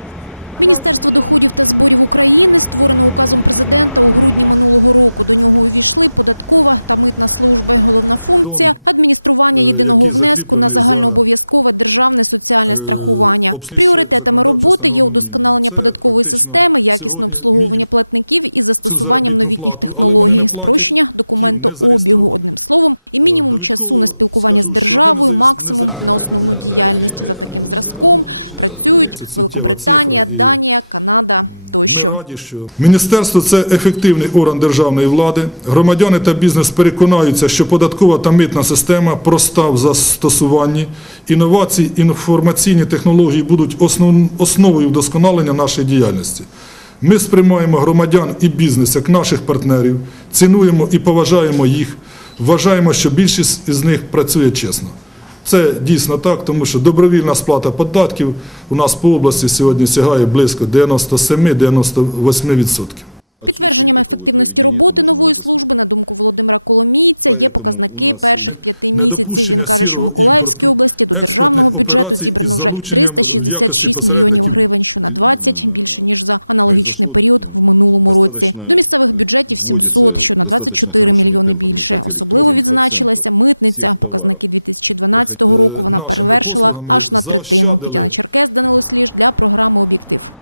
Christ. Міністерство доходів та зборів України створено указом президента у грудні минулого року. До нього увійшли податкова та митна служби. Головна функція адміністрування єдиного внеску на загальнообов'язкове державне соціальне страхування. Пріоритетами роботи є удосконалення податкової системи, якісне обслуговування платників із застосуванням новітніх технологій, спрощення документообігу. Одним словом, і мінімум часу на спілкування з державою, максимум на основну діяльність. За таким зразком працюють Великобританія, Данія, Канада тощо. Міністерство це ефективний орган державної влади. Громадяни та бізнес переконаються, що податкова та митна система проста в застосуванні. Інновації, інформаційні технології будуть основ- основою вдосконалення нашої діяльності. Ми сприймаємо громадян і бізнес як наших партнерів, цінуємо і поважаємо їх, вважаємо, що більшість із них працює чесно. Це дійсно так, тому що добровільна сплата податків у нас по області сьогодні сягає близько 97-98%. Підтвердженням ефективності роботи нової служби, на думку Володимира Коломійця, є показники перших п'яти місяців. Він каже, що в Миколаївській області до державного бюджету зібрано вже 366 мільйонів гривень, що на 20 більше ніж за аналогічний період в минулому році. До місцевих бюджетів 700, що на 24 мільйони більше. Особливо відзначилася митниця. Показники 2012 року вона перевершила аж на третину. Тетяна Черкес, Данило Сліж для програми Об'єктив.